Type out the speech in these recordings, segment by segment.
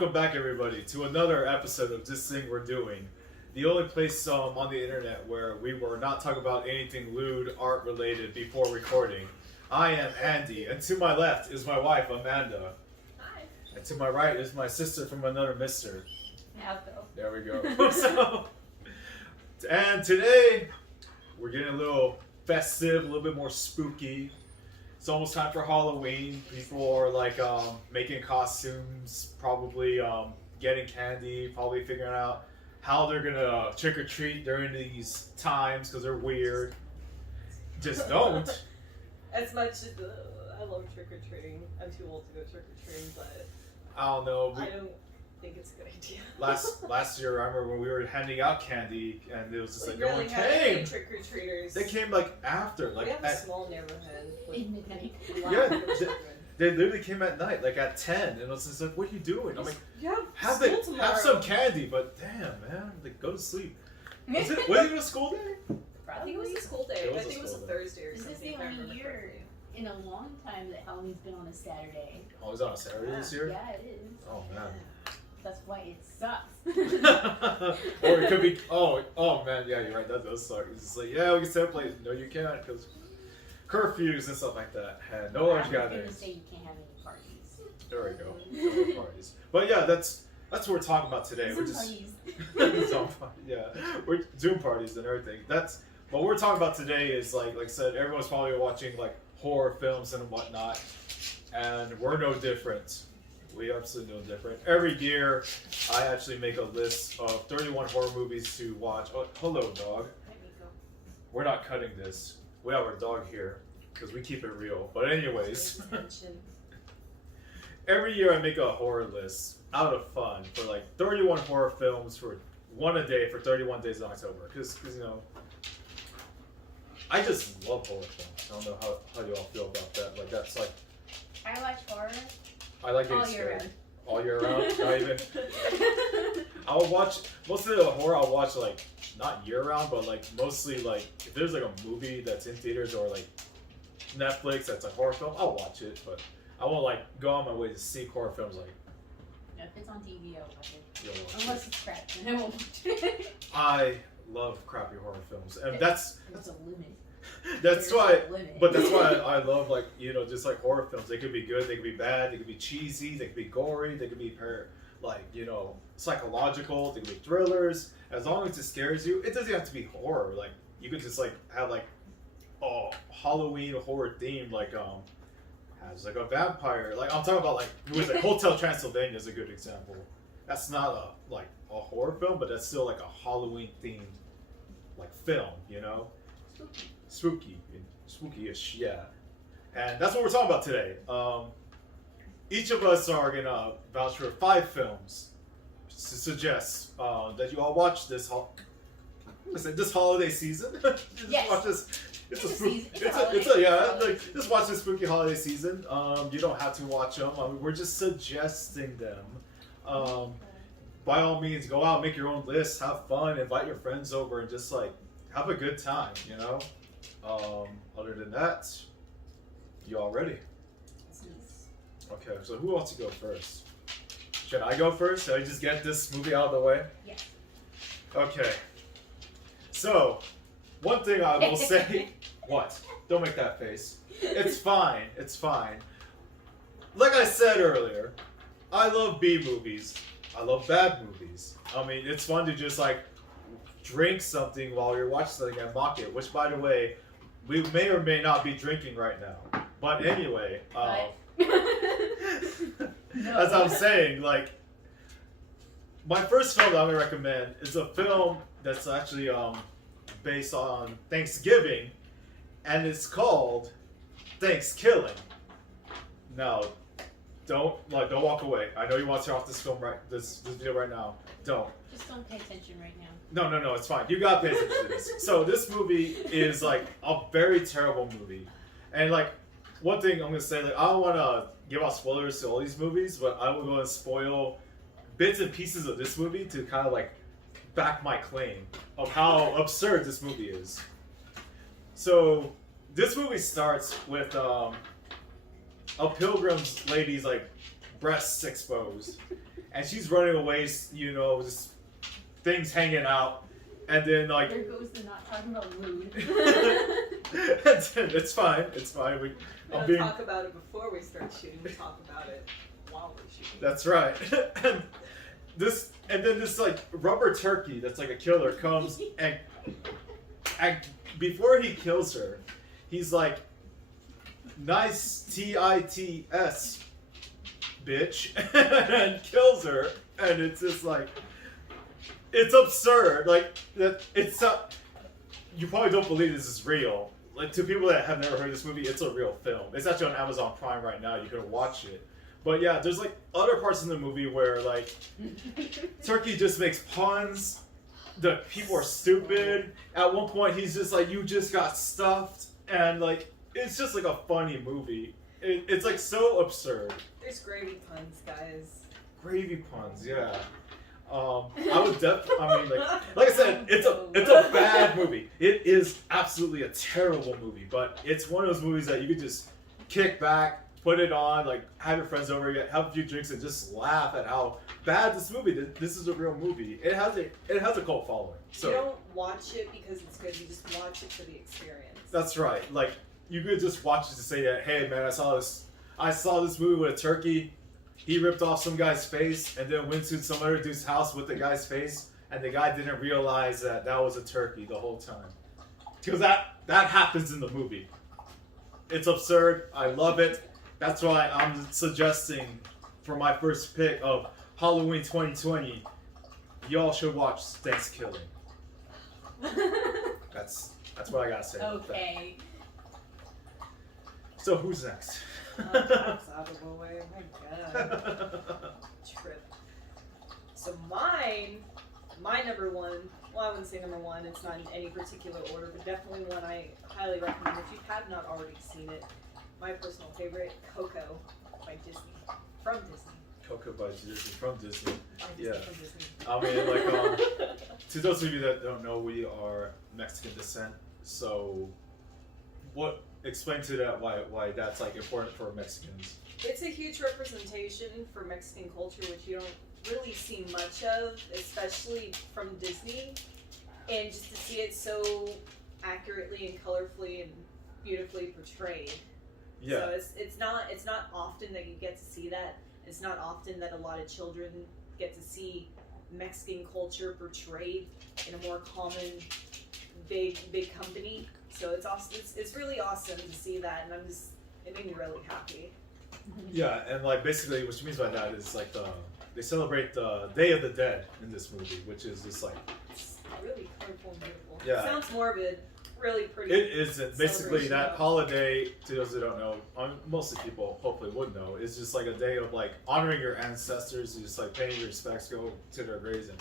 welcome back everybody to another episode of This Thing We're Doing. The only place on the internet where we were not talking about anything lewd, art related before recording. I am Andy, and to my left is my wife, Amanda. Hi. And to my right is my sister from another mister. Alco. There we go. And today, we're getting a little festive, a little bit more spooky. It's almost time for Halloween. People are like making costumes, probably getting candy, probably figuring out how they're gonna trick or treat during these times because they're weird. Just don't. As much as I love trick or treating, I'm too old to go trick or treating, but I don't know. I don't think it's a good idea. Last year, I remember when we were handing out candy, and it was just like no really one came. Trick or treaters. They came like after, like we have at, a small neighborhood. With In midnight. Yeah, children. they literally came at night, like at 10, and it was just like, "What are you doing?" I'm like, Yeah, "Have some candy," but damn, man, like go to sleep. Was it even a school day? I think it was a school day. It was I think it was a school day. Thursday or This something. is the if I only remember year correctly. in a long time that Halloween's been on a Saturday. Oh, it was on a Saturday this year? Yeah, it is. Oh, man. That's why it sucks. Or it could be, oh man, yeah, you're right, that does suck. It's just like, yeah, we can celebrate. No, you can't, because curfews and stuff like that. And no large I'm gonna gatherings. say you can't have any parties. There we go. No parties. But yeah, that's what we're talking about today. Zoom We're just, parties. Zoom parties, yeah. We're Zoom parties and everything. That's what we're talking about today is like I said, everyone's probably watching like horror films and whatnot. And we're no different. We absolutely no different. Every year, I actually make a list of 31 horror movies to watch. Oh, hello, dog. Hi, Nico. We're not cutting this. We have our dog here because we keep it real. But anyways, every year I make a horror list out of fun for like 31 horror films for one a day for 31 days in October. Because you know, I just love horror films. I don't know how you all feel about that. Like that's like I watch horror I like getting all year scared. round. All year round, not even. I'll watch most of the horror. I'll watch like not year round, but like mostly like if there's like a movie that's in theaters or like Netflix that's a horror film, I'll watch it. But I won't like go on my way to see horror films. Like No, if it's on TV, I'll watch it. you'll watch Unless it. it's crap, then I won't watch it. I love crappy horror films, and that's There's a limit. that's There's why. a limit. But that's why I love like just like horror films. They could be good, they could be bad, they could be cheesy, they could be gory, they could be like psychological, they could be thrillers. As long as it scares you, it doesn't have to be horror. Like you could just like have like Halloween horror theme like has like a vampire. Like I'm talking about like Hotel Transylvania is a good example. That's not a horror film, but that's still like a Halloween themed like film, you know? Spooky-ish, yeah. And that's what we're talking about today. Each of us are gonna vouch for 5 films to suggest that you all watch this holiday season. Just Yes. watch this. It's a season. It's a Like just watch this spooky holiday season. You don't have to watch them. I mean, we're just suggesting them. By all means, go out, make your own list, have fun, invite your friends over, and just like have a good time. You know. Other than that, you all ready? Okay, so who wants to go first? Should I go first? Should I just get this movie out of the way? Yeah. Okay. So, one thing I will say... What? Don't make that face. It's fine. It's fine. Like I said earlier, I love B movies. I love bad movies. I mean, it's fun to just like drink something while you're watching something and mock it, which by the way, we may or may not be drinking right now. But anyway, as I'm saying, like, my first film that I'm gonna recommend is a film that's actually based on Thanksgiving, and it's called Thanksgiving. Now, don't walk away. I know you want to turn off this video right now. Don't. Just don't pay attention right now. No, it's fine. You gotta pay attention to this. So this movie is like a very terrible movie, and like one thing I'm gonna say, like I don't want to give out spoilers to all these movies, but I will go and spoil bits and pieces of this movie to kind of like back my claim of how absurd this movie is. So this movie starts with a pilgrim's lady's like breasts exposed, and she's running away, you know, just things hanging out, and then like. There goes the not talking about mood. It's fine. We don't talk about it before we start shooting. We talk about it while we're shooting. That's right. and then this like rubber turkey that's like a killer comes and before he kills her, he's like, nice tits, bitch, and kills her, and it's just like, it's absurd. Like that, it's you probably don't believe this is real. Like to people that have never heard of this movie, it's a real film. It's actually on Amazon Prime right now. You can watch it. But yeah, there's like other parts in the movie where like Turkey just makes puns. The people are stupid. At one point, he's just like, "You just got stuffed," and like it's just like a funny movie. It's like so absurd. There's gravy puns, guys. Gravy puns, yeah. I would definitely. Like I said, it's a bad movie. It is absolutely a terrible movie, but it's one of those movies that you could just kick back, put it on, like have your friends over, have a few drinks, and just laugh at how bad this movie. This is a real movie. It has a cult following. So you don't watch it because it's good. You just watch it for the experience. That's right. Like you could just watch it to say that, hey man, I saw this movie with a turkey. He ripped off some guy's face and then went to some other dude's house with the guy's face, and the guy didn't realize that was a turkey the whole time. Because that happens in the movie. It's absurd. I love it. That's why I'm suggesting for my first pick of Halloween 2020, y'all should watch Thanksgiving. That's what I gotta say. Okay. So who's next? That's out of the way. Oh my god. Trip. So my number one, well, I wouldn't say number one, it's not in any particular order, but definitely one I highly recommend if you have not already seen it. My personal favorite, Coco by Disney. From Disney. Coco by Disney, from Disney. Disney, Yeah. from Disney. I mean, like, to those of you that don't know, we are Mexican descent. So, explain to that why that's like important for Mexicans. It's a huge representation for Mexican culture, which you don't really see much of, especially from Disney. And just to see it so accurately and colorfully and beautifully portrayed. Yeah. So it's not often that you get to see that. It's not often that a lot of children get to see Mexican culture portrayed in a more common, big company. So it's awesome. It's really awesome to see that, and it made me really happy. Yeah, and like basically what she means by that is like they celebrate the Day of the Dead in this movie, which is just like It's really colorful and beautiful. Yeah. It sounds morbid, really pretty. it isn't. Basically, that celebration. holiday, to those who don't know, most of people hopefully would know, is just like a day of like honoring your ancestors, just like paying your respects, go to their graves and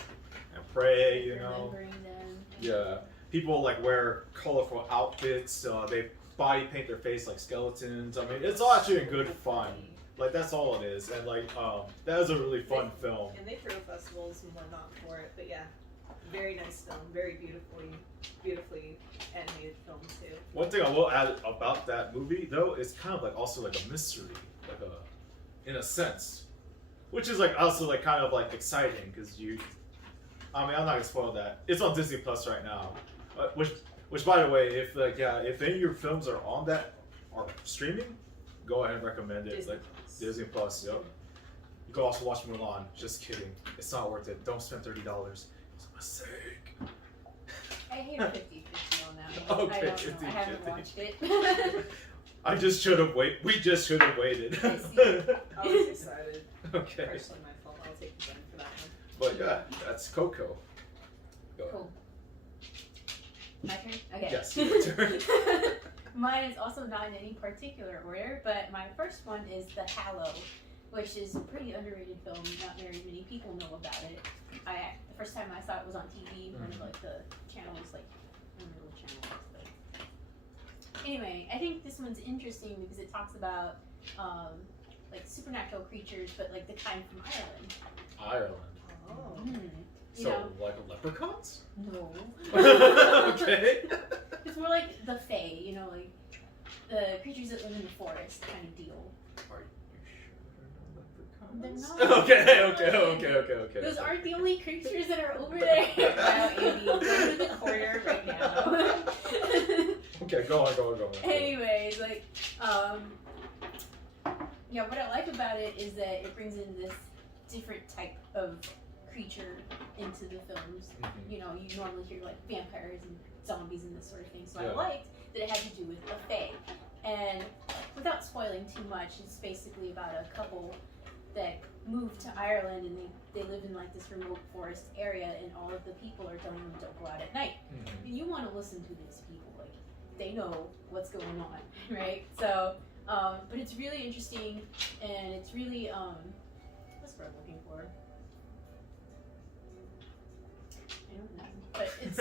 pray, you know. Remembering them. Yeah. People like wear colorful outfits. They body paint their face like skeletons. I mean, it's all actually in good fun. Like that's all it is, and like that is a really fun film. And they throw festivals and whatnot for it, but yeah, very nice film, very beautifully animated film too. One thing I will add about that movie though is kind of like also like a mystery, like in a sense, which is like also like kind of like exciting because I mean, I'm not gonna spoil that. It's on Disney Plus right now, which by the way, if any of your films are on that or streaming, go ahead and recommend it. Disney like Plus. Disney Plus, yep. You can also watch Mulan. Just kidding. It's not worth it. Don't spend $30. It's a mistake. I hate 50-50 on that one. Okay, I don't know. I haven't 50-50. watched it. I just should have waited. We just should have waited. I was excited. Okay. Personally, my fault. I'll take the blame for that one. But yeah, that's Coco. Go ahead. Cool. My turn? Okay. Yes, your turn. Mine is also not in any particular order, but my first one is The Hallow, which is a pretty underrated film. Not very many people know about it. The first time I saw it was on TV, one of like the channels, like I don't remember what channel it was, but anyway, I think this one's interesting because it talks about like supernatural creatures, but like the kind from Ireland. Ireland. Oh. You So, know? like leprechauns? No. Okay. It's more like the Fae, you know, like the creatures that live in the forest kind of deal. Are you sure they're not They're ones? not. Okay. Those aren't the only creatures that are over there. Wow, Andy, go to the corner right now. Okay, go on. Anyways, like, yeah, what I like about it is that it brings in this different type of creature into the films. Mhm. You know, you normally hear like vampires and zombies and this sort of thing. So Yeah. I liked that it had to do with a fae. And without spoiling too much, it's basically about a couple that moved to Ireland and they live in like this remote forest area, and all of the people are telling them don't go out at night. Mhm. And you want to listen to these people, like they know what's going on, right? So, but it's really interesting, and it's really what's the word I'm looking for? I don't know, but it's.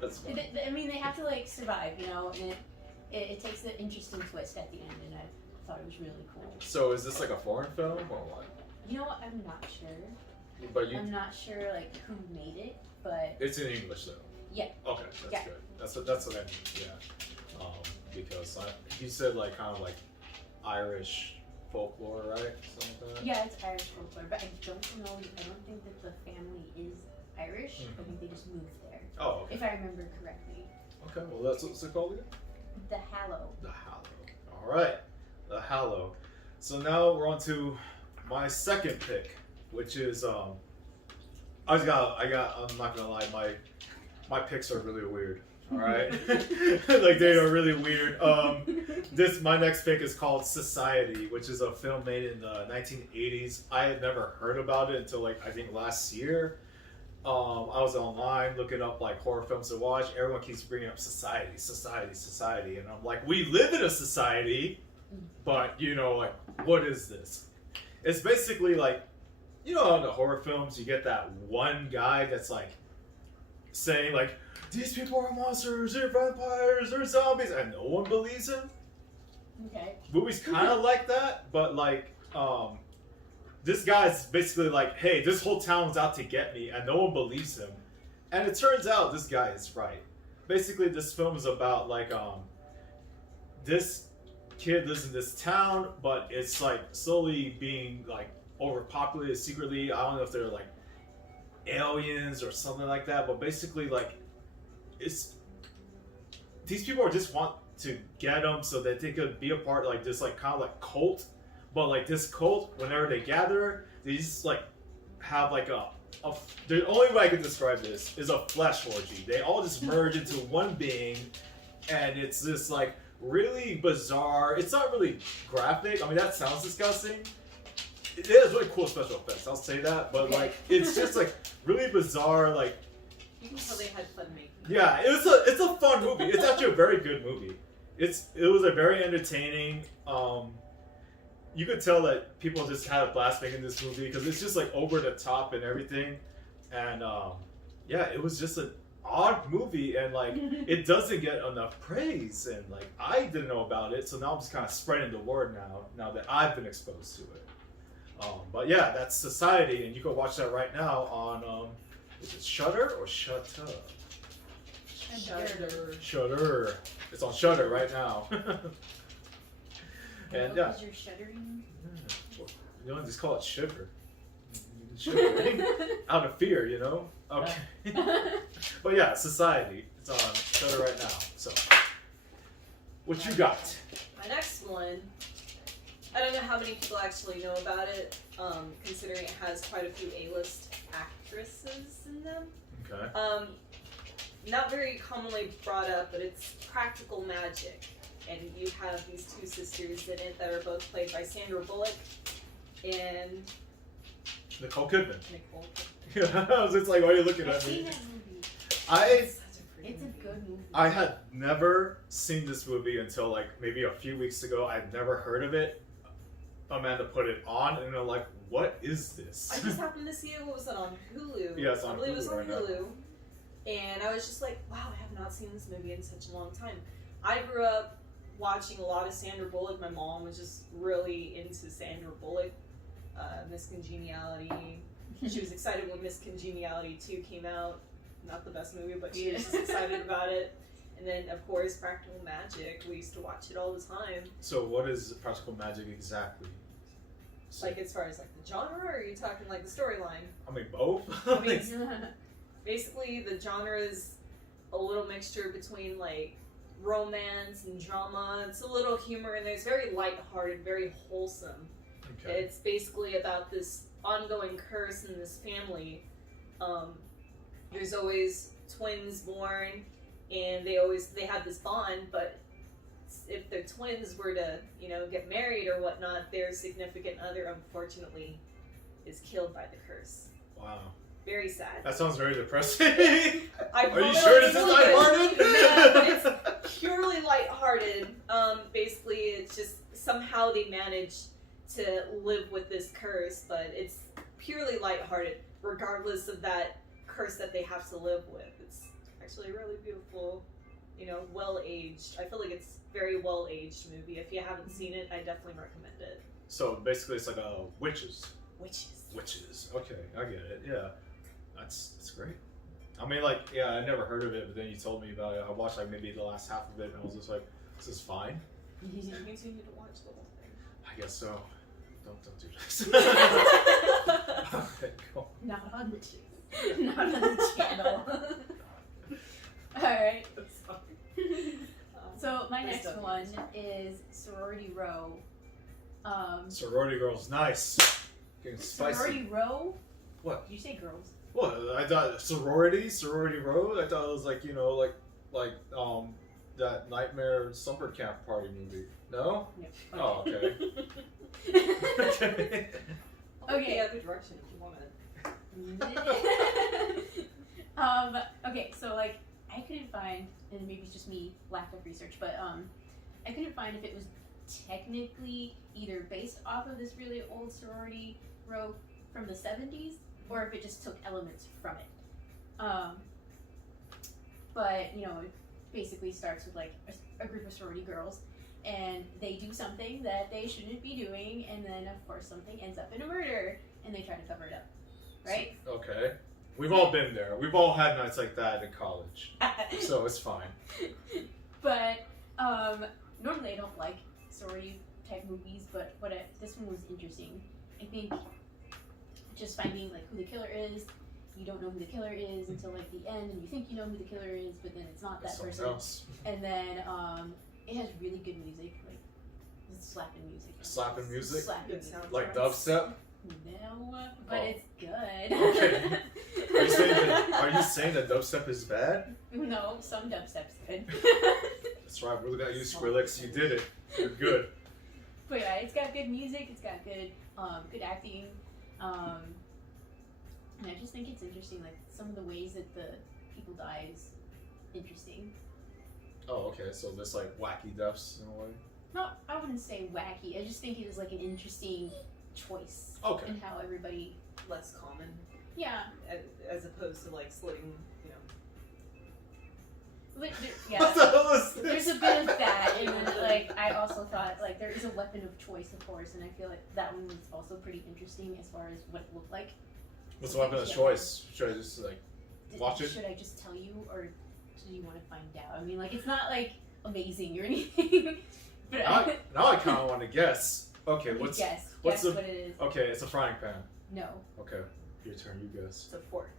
That's fun. I mean, they have to like survive, you know, and it takes an interesting twist at the end, and I thought it was really cool. So is this like a foreign film or what? You know what? I'm not sure. But I'm not sure like who made it, but it's in English though. Yeah. Okay, that's Yeah. good. That's what I mean. Yeah. Because you said like kind of like Irish folklore, right? Something like that. yeah, it's Irish folklore. But I don't know. I don't think that the family is Irish. I think they just moved there, Oh, okay. if I remember correctly. Okay. Well, that's what's it called again? The Hallow. The Hallow. All right. The Hallow. So now we're on to my second pick, which is I'm not gonna lie, my picks are really weird. All right, like they are really weird. My next pick is called Society, which is a film made in the 1980s. I had never heard about it until like I think last year. I was online looking up like horror films to watch. Everyone keeps bringing up society, and I'm like, we live in a society, but you know, like, what is this? It's basically like, you know, in the horror films, you get that one guy that's like saying like, these people are monsters, they're vampires, they're zombies, and no one believes him. Okay. Movies kind of like that, but like, this guy's basically like, hey, this whole town's out to get me, and no one believes him. And it turns out this guy is right. Basically, this film is about like, this kid lives in this town, but it's like slowly being like overpopulated secretly. I don't know if they're like aliens or something like that, but basically like, it's these people just want to get them so that they could be a part like this like kind of like cult. But like this cult, whenever they gather, they just like have like the only way I can describe this is a flesh orgy. They all just merge into one being, and it's this like really bizarre. It's not really graphic. I mean, that sounds disgusting. It is really cool special effects. I'll say that, but like it's just like really bizarre. Like You can tell they had fun making. yeah, it's a fun movie. It's actually a very good movie. It was a very entertaining. You could tell that people just had a blast making this movie because it's just like over the top and everything, and yeah, it was just an odd movie, and like it doesn't get enough praise, and like I didn't know about it, so now I'm just kind of spreading the word now that I've been exposed to it. But yeah, that's Society, and you can watch that right now on is it Shudder or Shutter? Shudder. It's on Shudder right now. And yeah. Because you're shuddering. You know, just call it sugar. Shivering. Out of fear, you know? Okay. But yeah, Society. It's on Shudder right now. So, what you got? My next one, I don't know how many people actually know about it, considering it has quite a few A-list actresses in them. Okay. Not very commonly brought up, but it's Practical Magic. And you have these two sisters in it that are both played by Sandra Bullock and Nicole Kidman. Nicole. I was just like, why are you looking I've at seen me? that movie. It's a good movie. I had never seen this movie until like maybe a few weeks ago. I'd never heard of it. Amanda put it on, and I'm like, what is this? I just happened to see it. What was it on Hulu? Yeah, it's on I believe Hulu it was on right now. Hulu. And I was just like, wow, I have not seen this movie in such a long time. I grew up watching a lot of Sandra Bullock. My mom was just really into Sandra Bullock. Miss Congeniality. She was excited when Miss Congeniality 2 came out. Not the best movie, but she was just excited about it. And then, of course, Practical Magic. We used to watch it all the time. So what is Practical Magic exactly? Like as far as like the genre, or are you talking like the storyline? I mean, both. I mean, basically the genre is a little mixture between like romance and drama. It's a little humor in there. It's very lighthearted, very wholesome. Okay. It's basically about this ongoing curse in this family. There's always twins born, and they have this bond, but if their twins were to, get married or whatnot, their significant other unfortunately is killed by the curse. Wow. Very sad. That sounds very depressing. Are you no, sure it's this is really lighthearted? good. No, it's purely lighthearted. Basically, it's just somehow they manage to live with this curse, but it's purely lighthearted, regardless of that curse that they have to live with. It's actually really beautiful, well-aged. I feel like it's very well-aged movie. If you haven't seen it, I definitely recommend it. So basically, it's like witches. Witches. Okay, I get it. Yeah, that's great. I mean, like, yeah, I never heard of it, but then you told me about it. I watched like maybe the last half of it, and I was just like, "This is fine." You continue to watch the whole thing. I guess so. Don't do this. Okay, cool. Not on the not on the channel. Alright. That's fine. So my There's next one is Sorority Row. Sorority girls, nice. Getting spicy. Sorority Row? What? Did you say girls? What? I thought sorority row. I thought it was like like that Nightmare Summer Camp Party movie. No? No. Oh, okay. Okay. Okay, other direction if you want it. Okay, so like I couldn't find, and maybe it's just me, lack of research, but I couldn't find if it was technically either based off of this really old sorority row from the 70s, or if it just took elements from it. But it basically starts with like a group of sorority girls, and they do something that they shouldn't be doing, and then of course something ends up in a murder, and they try to cover it up, right? Okay. We've all been there. We've all had nights like that in college, so it's fine. But normally I don't like sorority type movies, but this one was interesting. I think just finding like who the killer is. You don't know who the killer is until like the end, and you think you know who the killer is, but then it's not that Someone person. else. And then it has really good music, like it's slapping music. Slapping music? Slapping Good music. sound. Like dubstep? No, but Oh. it's good. Okay. Are you saying that dubstep is bad? No, some dubstep's good. That's right. We got you, Skrillex. You did it. You're good. But yeah, it's got good music. It's got good, good acting, and I just think it's interesting. Like some of the ways that the people die is interesting. Oh, okay. So there's like wacky deaths in a way. No, I wouldn't say wacky. I just think it was like an interesting choice. Okay. And how everybody, Less common, yeah, as opposed to like slitting, but What the yeah. hell is this? There's a bit of that, and then like I also thought like there is a weapon of choice, of course, and I feel like that one was also pretty interesting as far as what it looked like. What's the weapon of choice? Should I just like watch it? Should I just tell you, or do you want to find out? I mean, like it's not like amazing or anything. But Now I kind of want to guess. Okay, you what's guess what it is? Okay, it's a frying pan. No, Okay, your turn. You guess. it's a fork.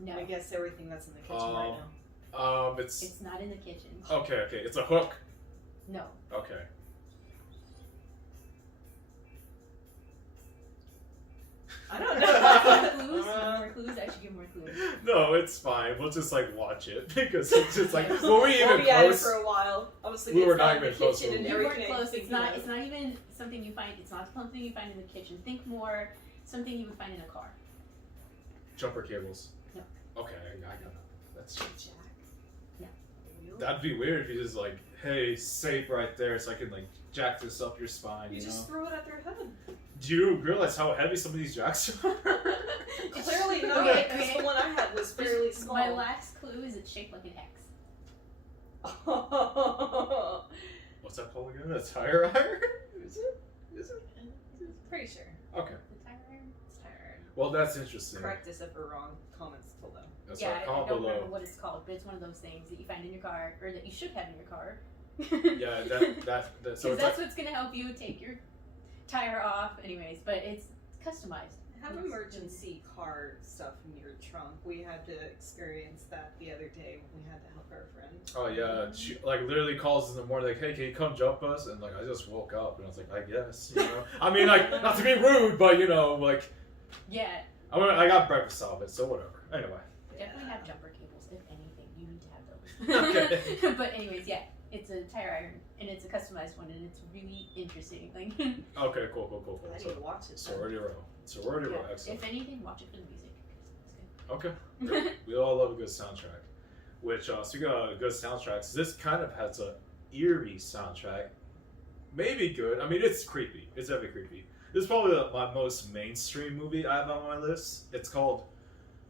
no, I guess everything that's in the kitchen right now. It's it's not in the kitchen. okay. Okay, it's a hook. No, Okay. I don't more know. clues. I should give more clues. No, it's fine. We'll just like watch it because it's just like were we We'll even be at it close? for a while. I was We thinking were it's not not in the even close kitchen to and it. You weren't everything. close. It's thinking not. of. It's not even something you find. It's not something you find in the kitchen. Think more something you would find in a car. Jumper cables. No. Okay, I got it. That's Jack. No. Wheel? that'd be weird if you just like, hey, safe right there, so I can like jack this up your spine. You You just know? threw it at their head. Do you realize how heavy some of these jacks are? Clearly not, Okay, because okay. the one I had was fairly small. My last clue is it's shaped like an X. What's that called again? A tire iron? Is it? Is it? Pretty sure. Okay. The tire iron? It's tire iron. Well, that's interesting. Correct us if we're wrong. Comments below. That's Yeah, right. I Comment don't below. remember what it's called, but it's one of those things that you find in your car, or that you should have in your car. Yeah, that so Because it's that's like, what's gonna help you take your tie her off. Anyways, but it's customized. Have emergency car stuff in your trunk. We had to experience that the other day when we had to help our friend. Oh yeah, she like literally calls in the morning like, "Hey, can you come jump us?" And like I just woke up and I was like, "I guess." You know, I mean, like not to be rude, but you know, like Yeah. I got breakfast out of it, so whatever. Anyway. Definitely have jumper cables. If anything, you need to have those. Okay. But anyways, yeah, it's a tire iron and it's a customized one and it's really interesting. Like. Okay, cool. I need to watch it. Sorority row. Yeah, Excellent. if anything, watch it for the music. Okay. Great. We all love a good soundtrack. Which, speaking of good soundtracks, this kind of has a eerie soundtrack. Maybe good. I mean, it's creepy. It's definitely creepy. This is probably my most mainstream movie I have on my list. It's called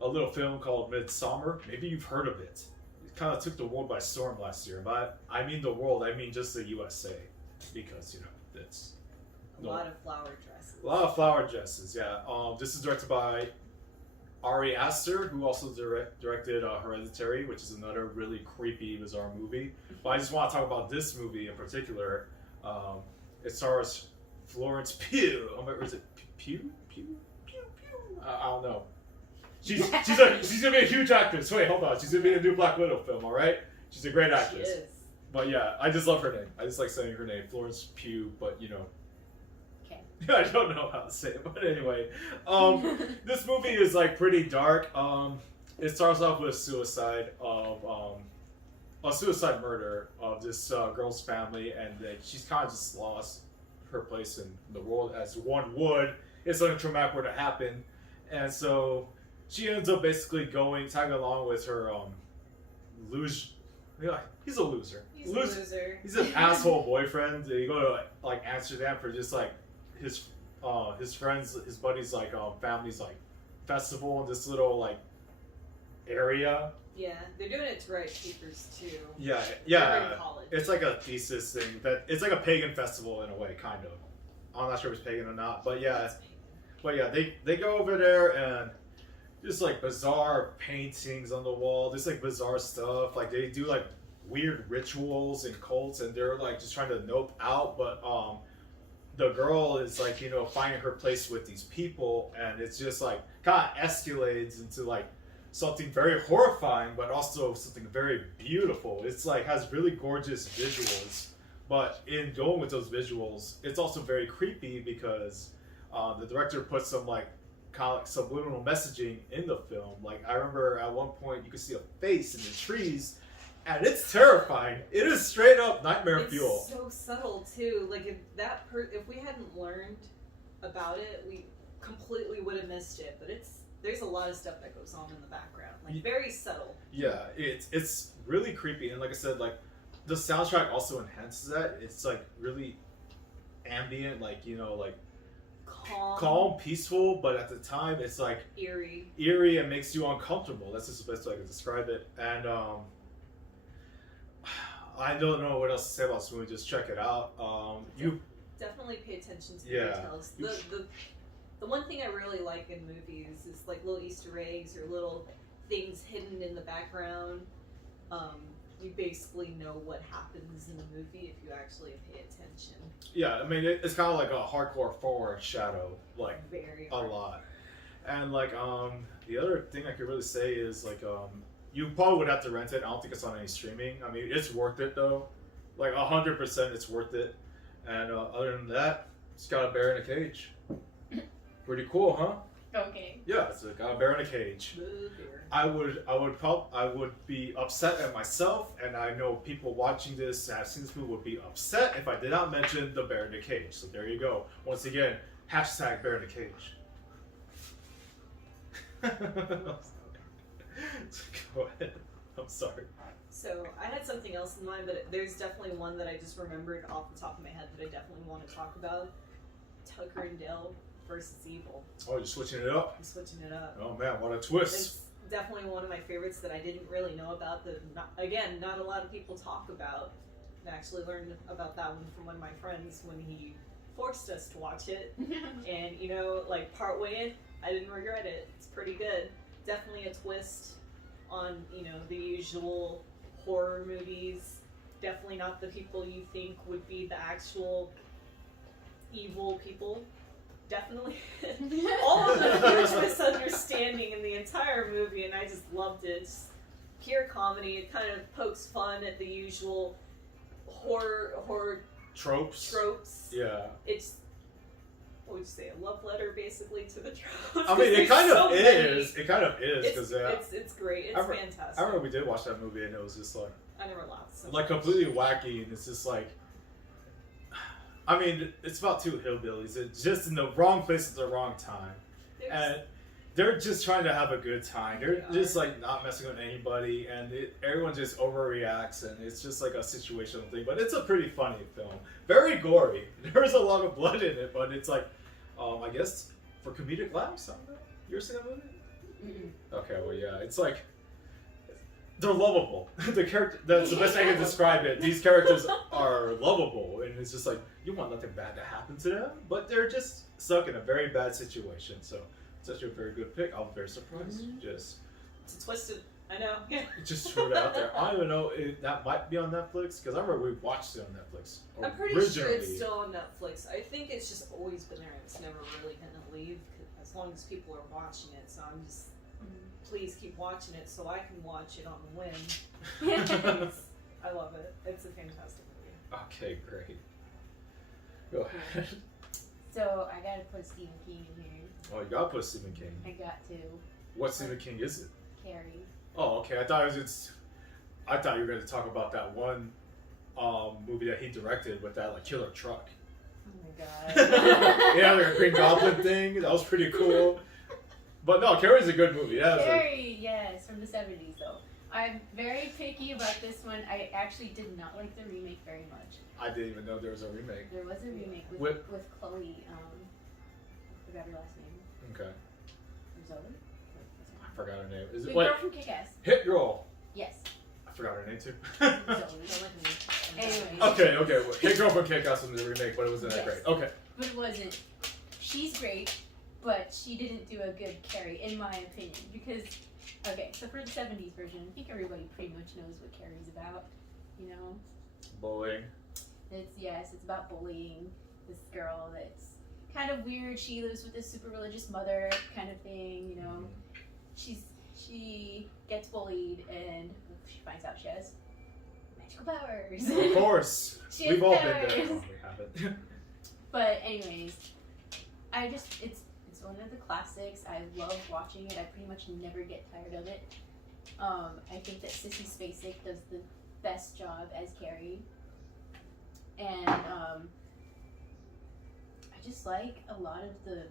a little film called Midsummer. Maybe you've heard of it. It kind of took the world by storm last year. But I mean the world. I mean just the USA, because you know it's A lot of flower dresses. a lot of flower dresses. Yeah. This is directed by Ari Aster, who also directed Hereditary, which is another really creepy, bizarre movie. But I just want to talk about this movie in particular. It stars Florence Pugh. Or is it Pugh? I don't know. She's gonna be a huge actress. Wait, hold on. She's gonna be in a new Black Widow film. All right. She's a great actress. She is. But yeah, I just love her name. I just like saying her name, Florence Pugh. But you know. Okay. I don't know how to say it, but anyway, this movie is like pretty dark. It starts off with suicide of a suicide murder of this girl's family, and she's kind of just lost her place in the world as one would if something traumatic were to happen, and so she ends up basically tagging along with her loser. Yeah, he's a loser. He's a loser. He's an asshole boyfriend. You go to like Amsterdam for just like his friends, his buddies, like family's like festival in this little like area. Yeah, they're doing it to write papers too. Yeah. They're in college. It's like a thesis thing it's like a pagan festival in a way, kind of. I'm not sure if it's pagan or not, but yeah. But yeah, they go over there and just like bizarre paintings on the wall, just like bizarre stuff. Like they do like weird rituals and cults, and they're like just trying to nope out, but the girl is like, you know, finding her place with these people, and it's just like kind of escalates into like something very horrifying, but also something very beautiful. It's like has really gorgeous visuals, but in going with those visuals, it's also very creepy because the director put some like kind of like subliminal messaging in the film. Like I remember at one point you could see a face in the trees. And it's terrifying. It is straight up nightmare fuel. It's so subtle too. Like if we hadn't learned about it, we completely would have missed it. But there's a lot of stuff that goes on in the background, like very subtle. Yeah, it's really creepy, and like I said, like the soundtrack also enhances that. It's like really ambient, like you know, like calm, peaceful, but at the time it's like eerie and makes you uncomfortable. That's just the best way I can describe it. And I don't know what else to say about this movie. Just check it out. You definitely pay attention to the Yeah. details. The one thing I really like in movies is like little Easter eggs or little things hidden in the background. You basically know what happens in the movie if you actually pay attention. Yeah, I mean it's kind of like a hardcore foreshadow, like Very a hard. lot. And like the other thing I could really say is like you probably would have to rent it. I don't think it's on any streaming. I mean it's worth it though, like 100% it's worth it. And other than that, it's got a bear in a cage. Pretty cool, huh? Okay. Yeah, it's got a bear in a cage. Boo beer. I would be upset at myself, and I know people watching this and have seen this movie would be upset if I did not mention the bear in the cage. So there you go. Once again, hashtag bear in the cage. Go ahead. I'm sorry. So I had something else in mind, but there's definitely one that I just remembered off the top of my head that I definitely want to talk about. Tucker and Dale versus Evil. Oh, you're switching it up? I'm switching it up. Oh man, what a twist. It's definitely one of my favorites that I didn't really know about, that not a lot of people talk about. I actually learned about that one from one of my friends when he forced us to watch it. And you know, like partway in, I didn't regret it. It's pretty good. Definitely a twist on, you know, the usual horror movies. Definitely not the people you think would be the actual evil people. Definitely. All of the huge misunderstanding in the entire movie, and I just loved it. It's pure comedy. It kind of pokes fun at the usual horror Tropes. Yeah. It's, what would you say, a love letter basically to the tropes. I mean, it There's kind so of many. is. It kind of is because It's great. It's fantastic. I remember we did watch that movie and it was just like I never laughed so like much. completely wacky, and it's just like, I mean, it's about two hillbillies. It's just in the wrong place at the wrong time, and they're just trying to have a good time. They're just like not messing with anybody, and everyone just overreacts, and it's just like a situational thing. But it's a pretty funny film, very gory. There's a lot of blood in it, but it's like, I guess for comedic laughs. I don't know. You ever seen that movie? Mm-mm. Okay, well, yeah, it's like they're lovable. The character, that's the best way I can describe it. These characters are lovable, and it's just like you want nothing bad to happen to them, but they're just stuck in a very bad situation. So it's actually a very good pick. I was very surprised. Just It's twisted. I know. just threw it out there. I don't even know if that might be on Netflix because I remember we watched it on Netflix. I'm pretty sure it's still on Netflix. I think it's just always been there. It's never really gonna leave as long as people are watching it. So I'm just, please keep watching it so I can watch it on the whim. I love it. It's a fantastic movie. Okay, great. Go ahead. So I gotta put Stephen King in here. Oh, you gotta put Stephen King. I got to. What Stephen King is it? Carrie. Oh, okay. I thought you were going to talk about that one movie that he directed with that like killer truck. Oh my god. Yeah, the Green Goblin thing. That was pretty cool. But no, Carrie's a good movie. Yeah. Carrie, yes, from the 70s though. I'm very picky about this one. I actually did not like the remake very much. I didn't even know there was a remake. There was a remake with Chloe. I forgot her last name. Okay. Zoe. I forgot her name. Is The it girl from Kick-Ass. Hit Girl? Yes. I forgot her name too. Zoe. Anyway. Okay. Well, Hit Girl from Kick-Ass was the remake, but it wasn't that Yes. great. Okay. But it wasn't. She's great, but she didn't do a good Carrie, in my opinion. Because, okay, so for the 70s version, I think everybody pretty much knows what Carrie's about. You know? Bullying. It's about bullying this girl that's kind of weird. She lives with this super religious mother kind of thing, you know. She gets bullied and she finds out she has magical powers. Of course. She We've has all powers. been there. Oh, we haven't. But anyways, it's one of the classics. I love watching it. I pretty much never get tired of it. I think that Sissy Spacek does the best job as Carrie. And I just like a lot of the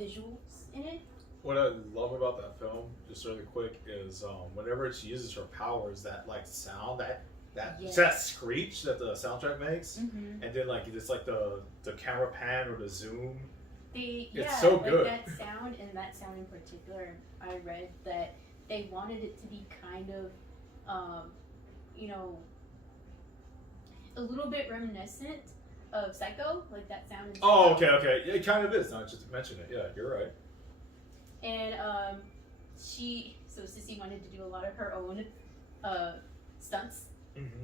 visuals in it. What I love about that film, just really quick, is whenever she uses her powers, that like sound, that screech that the soundtrack makes, and then like it's like the camera pan or the zoom. It's so good. Like that sound and that sound in particular, I read that they wanted it to be kind of, a little bit reminiscent of Psycho, like that sound. In Psycho. Oh, okay. It kind of is. Now just to mention it, yeah, you're right. And Sissy wanted to do a lot of her own stunts,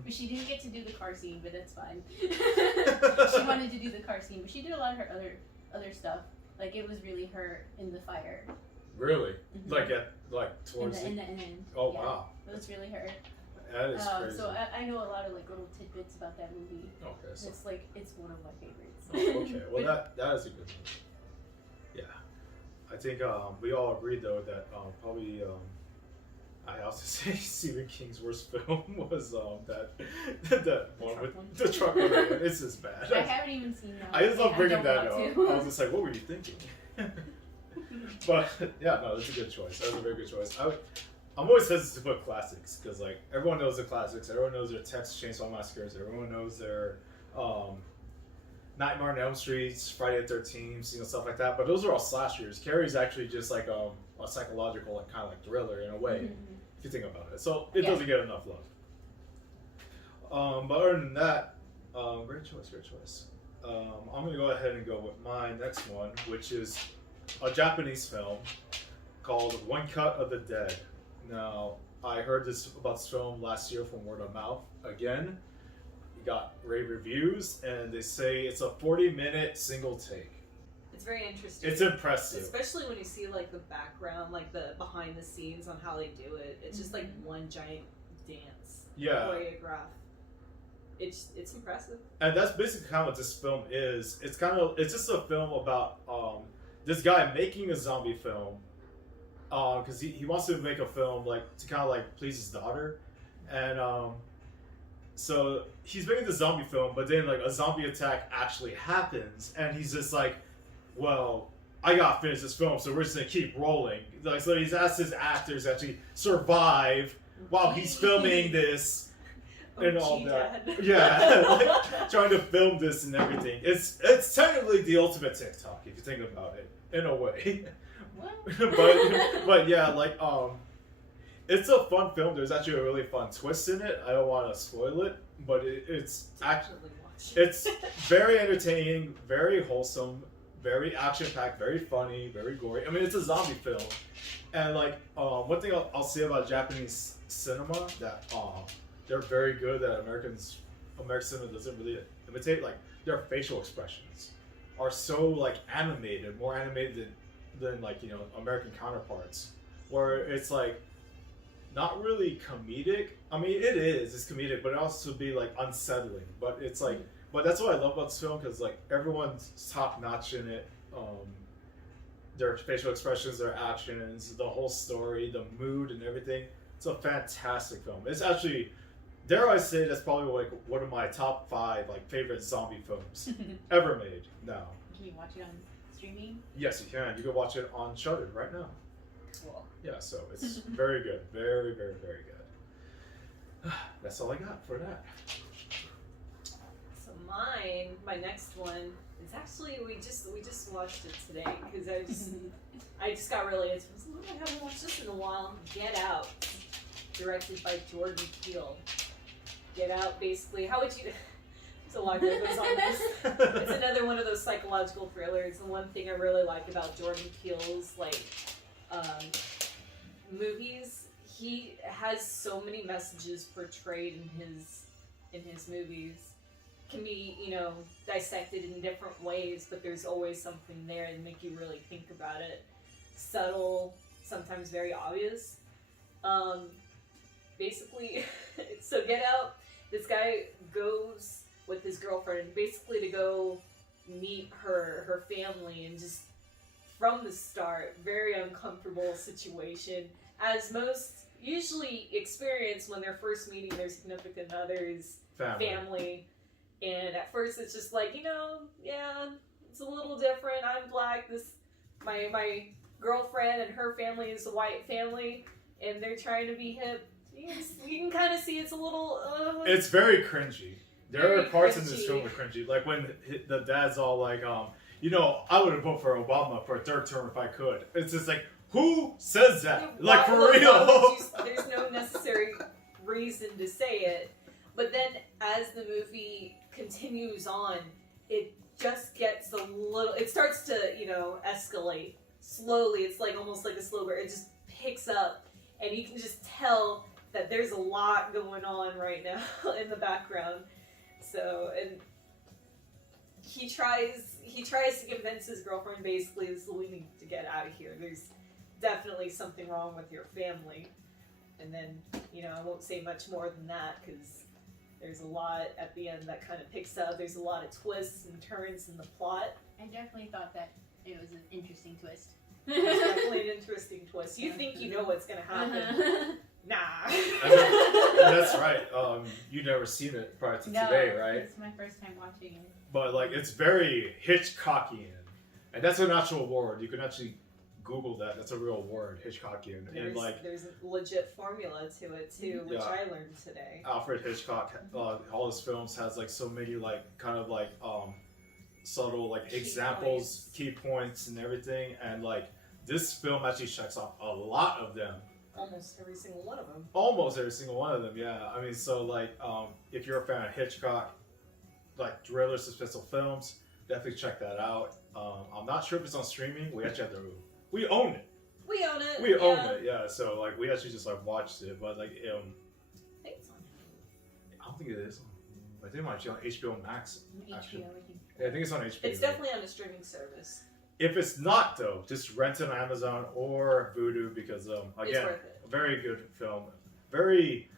but she didn't get to do the car scene, but that's fine. She wanted to do the car scene, but she did a lot of her other stuff. Like it was really her in the fire. Really? Like towards in the end. Oh yeah. Wow. It was really her. That is crazy. So I know a lot of like little tidbits about that movie. Okay. So. It's one of my favorites. Oh, okay. Well, that is a good movie. Yeah. I think we all agreed though that probably I also say Stephen King's worst film was that one with the truck one. It's just bad. I haven't even seen that. I just love bringing that up. I was just like, what were you thinking? But yeah, no, that's a good choice. That was a very good choice. I'm always hesitant to put classics because like everyone knows the classics. Everyone knows their Texas Chainsaw Massacres. Everyone knows their Nightmare on Elm Street, Friday the 13th, stuff like that. But those are all slashers. Carrie's actually just like a psychological, like, kind of like thriller in a way, if you think about it. So it doesn't get enough love. But other than that, great choice. I'm gonna go ahead and go with my next one, which is a Japanese film called One Cut of the Dead. Now, I heard about this film last year from word of mouth. Again, got rave reviews, and they say it's a 40-minute single take. It's very interesting. It's impressive. Especially when you see like the background, like the behind the scenes on how they do it. It's just like one giant dance. Yeah. Choreographed. It's impressive. And that's basically kind of what this film is. It's just a film about this guy making a zombie film because he wants to make a film like to kind of like please his daughter, and so he's making the zombie film, but then like a zombie attack actually happens, and he's just like, well, I gotta finish this film, so we're just gonna keep rolling. Like, so he's asked his actors to actually survive while he's filming this. And all that, Dad. yeah, like, trying to film this and everything. It's technically the ultimate TikTok if you think about it in a way. What? but yeah, like it's a fun film. There's actually a really fun twist in it. I don't want to spoil it, but it's actually watch. it's very entertaining, very wholesome, very action packed, very funny, very gory. I mean, it's a zombie film, and like one thing I'll say about Japanese cinema that they're very good that American cinema doesn't really imitate. Like their facial expressions are so like animated, more animated than like American counterparts, where it's like not really comedic. I mean, it's comedic, but it also be like unsettling. But it's like, but that's what I love about this film because like everyone's top notch in it. Their facial expressions, their actions, the whole story, the mood, and everything. It's a fantastic film. It's actually, dare I say, that's probably like one of my top 5 like favorite zombie films ever made. Now, Can you watch it on streaming? yes, you can. You can watch it on Shudder right now. Cool. Yeah, so it's very good, very, very, very good. That's all I got for that. So my next one is actually we just watched it today because I just got really into it. I was like, I haven't watched this in a while. Get Out, directed by Jordan Peele. Get Out, basically. How would you? There's a lot that goes on this. It's another one of those psychological thrillers. And one thing I really like about Jordan Peele's movies, he has so many messages portrayed in his movies. Can be dissected in different ways, but there's always something there to make you really think about it. Subtle, sometimes very obvious. Basically, so Get Out, this guy goes with his girlfriend basically to go meet her family, and just from the start, very uncomfortable situation, as most usually experience when they're first meeting their significant other's family. And at first it's just like, yeah, it's a little different. I'm black. My girlfriend and her family is a white family, and they're trying to be hip. You can kind of see it's a little. It's very cringy. There are parts in this cringy. film that are cringy, like when the dad's all like, I would have voted for Obama for a 3rd term if I could. It's just like, who says that? Like, for real? There's no necessary reason to say it. But then as the movie continues on, it just gets a little, it starts to, escalate slowly. It's like almost like a slow burn. It just picks up, and you can just tell that there's a lot going on right now in the background. So, and he tries to convince his girlfriend basically is, we need to get out of here. There's definitely something wrong with your family. And then, I won't say much more than that because there's a lot at the end that kind of picks up. There's a lot of twists and turns in the plot. I definitely thought that it was an interesting twist. It's definitely an interesting twist. You think you know what's going to happen. Nah. That's right. You never seen it prior to today, right? It's my first time watching it. But like, it's very Hitchcockian, and that's an actual word. You can actually Google that. That's a real word, Hitchcockian. And like, there's a legit formula to it too, which Yeah. I learned today. Alfred Hitchcock, all his films has like so many like kind of like subtle like Key examples, points. key points, and everything. And like, this film actually checks off a lot of them. Almost every single one of them. Almost every single one of them, yeah. I mean, so like, if you're a fan of Hitchcock, like thriller, suspenseful films, definitely check that out. I'm not sure if it's on streaming. We actually have to. We own it. We own it. We own it, yeah. So like, we actually just like watched it, but like, I think it's on. I don't think it is. I think it might be on HBO Max. HBO, Actually. I think. Yeah, I think it's on HBO. It's definitely on a streaming service. If it's not though, just rent it on Amazon or Vudu because It's again, worth it. a very good film. Very,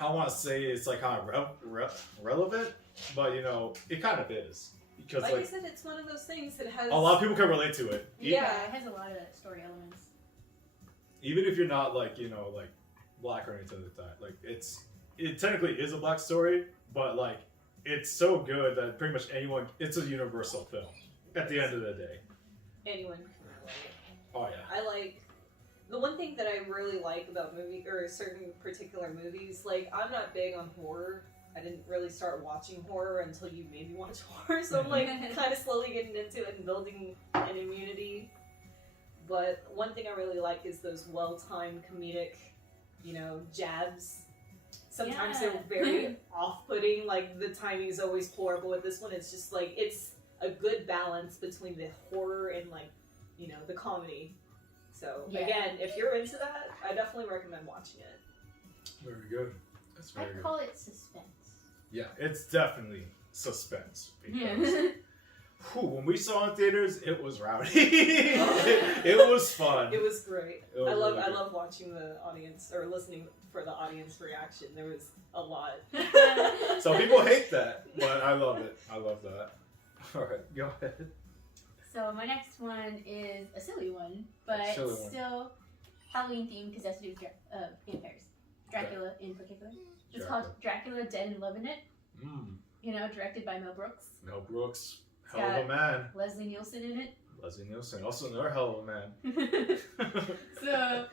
I want to say it's like kind of relevant, but you know it kind of is because Like I like said, it's one of those things that has a lot of people can relate to it. Yeah. It has a lot of story elements. Even if you're not like like black or anything like that, like it technically is a black story, but like it's so good that pretty much anyone, it's a universal film at the end of the day. anyone can relate. Oh yeah. I like the one thing that I really like about movie or certain particular movies. Like I'm not big on horror. I didn't really start watching horror until you made me watch horror, so I'm like kind of slowly getting into it and building an immunity. But one thing I really like is those well-timed comedic, jabs. Sometimes Yeah. they're very off-putting. Like the timing is always poor, but with this one, it's just like it's a good balance between the horror and like the comedy. So Yeah. again, if you're into that, I definitely recommend watching it. Very good. That's very I good. call it suspense. Yeah, it's definitely suspense because Yeah. when we saw it in theaters, it was rowdy. it was fun. It was great. It was I really good. love watching the audience or listening for the audience reaction. There was a lot. Some people hate that, but I love it. I love that. All right, go ahead. So my next one is a silly one, but Silly one. still Halloween themed because it has to do with vampires. Dracula in particular. It's Dracula. called Dracula Dead and Loving It. Mm. Directed by Mel Brooks. Mel Brooks, It's hell of a man. Leslie Nielsen in it. Leslie Nielsen, also another hell of a man. So,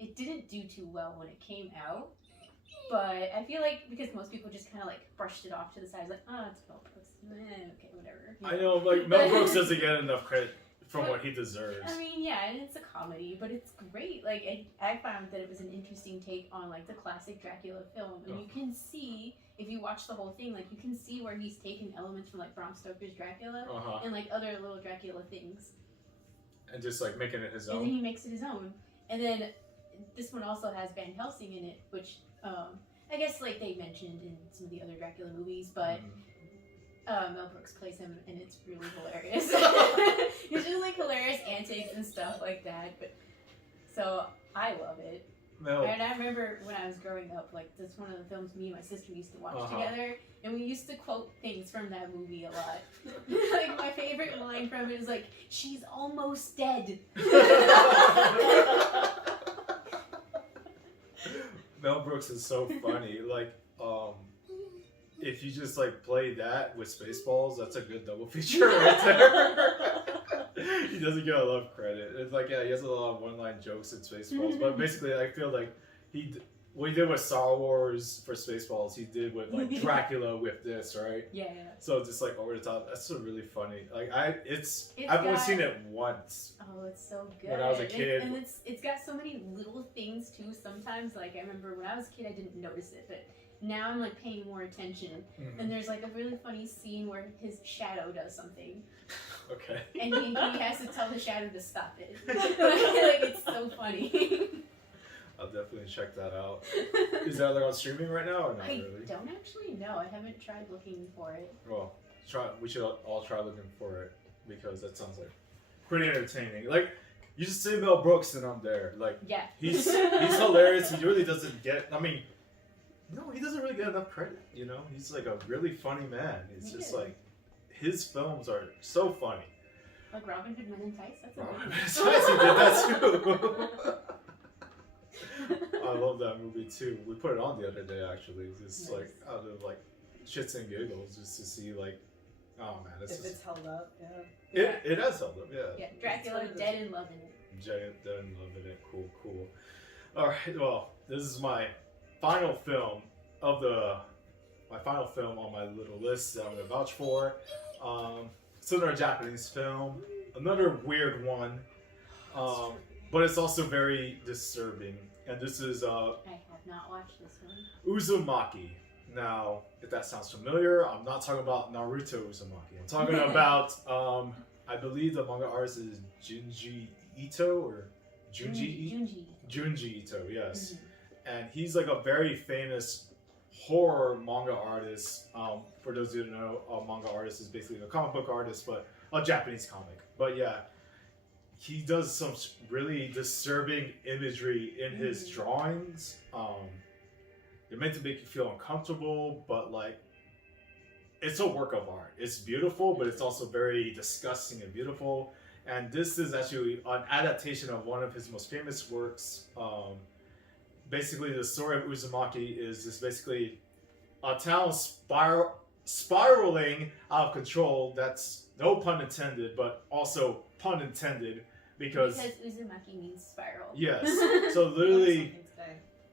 it didn't do too well when it came out, but I feel like because most people just kind of like brushed it off to the side, like, oh, it's Mel Brooks, okay, whatever. I know, like Mel Brooks doesn't get enough credit from what he deserves. I mean, yeah, and it's a comedy, but it's great. Like, I found that it was an interesting take on like the classic Dracula film, and you can see if you watch the whole thing, like you can see where he's taken elements from like Bram Stoker's Dracula and like other little Dracula things. And just like making it his And then own. he makes it his own. And then this one also has Van Helsing in it, which I guess like they mentioned in some of the other Dracula movies, but Mel Brooks plays him and it's really hilarious. It's just like hilarious antics and stuff like that. But so I love it. Mel. And I remember when I was growing up, like that's one of the films me and my sister used to watch together, and we used to quote things from that movie a lot. Like my favorite line from it is like, "She's almost dead." Mel Brooks is so funny. Like, if you just like play that with Spaceballs, that's a good double feature right there. He doesn't get a lot of credit. It's like, yeah, he has a lot of one-line jokes in Spaceballs, but basically, I feel like what he did with Star Wars for Spaceballs, he did with like Dracula with this, right? Yeah. So just like over the top. That's so really funny. Like I've only got- seen it once. Oh, it's so good. When I was a kid. and it's got so many little things too. Sometimes, like I remember when I was a kid, I didn't notice it, but now I'm like paying more attention. Mhm. And there's like a really funny scene where his shadow does something, Okay. and he has to tell the shadow to stop it. Like it's so funny. I'll definitely check that out. Is that like on streaming right now or not I really? don't actually know. I haven't tried looking for it. Well, we should all try looking for it because that sounds like pretty entertaining. Like you just say Mel Brooks and I'm there. Like Yeah. he's hilarious. He really doesn't get. I mean, no, he doesn't really get enough credit. You know, he's like a really funny man. It's He just is. like his films are so funny. Like Robin Hood Men in Tights. That's a Robin good Hood he did that too. I love that movie too. We put it on the other day actually, just Nice. like out of like shits and giggles, just to see like, oh man, If it's it's held up, yeah. it has held up, yeah. Yeah, Dracula, Dead and Loving It. Giant done loving it, cool. All right, well, this is my final film on my little list that I'm gonna vouch for. It's another Japanese film, another weird one, but it's also very disturbing. And this is I have not watched this one. Uzumaki. Now, if that sounds familiar, I'm not talking about Naruto Uzumaki. I'm talking about, I believe the manga artist is Junji Ito or Junji Junji. Junji Ito, yes. and he's like a very famous horror manga artist. For those who don't know, a manga artist is basically a comic book artist, but a Japanese comic. But yeah, he does some really disturbing imagery in his drawings. They're meant to make you feel uncomfortable, but like, it's a work of art. It's beautiful, but it's also very disgusting and beautiful. And this is actually an adaptation of one of his most famous works. Basically, the story of Uzumaki is just basically a town spiraling out of control. That's no pun intended, but also pun intended because Uzumaki means spiral. Yes. So literally,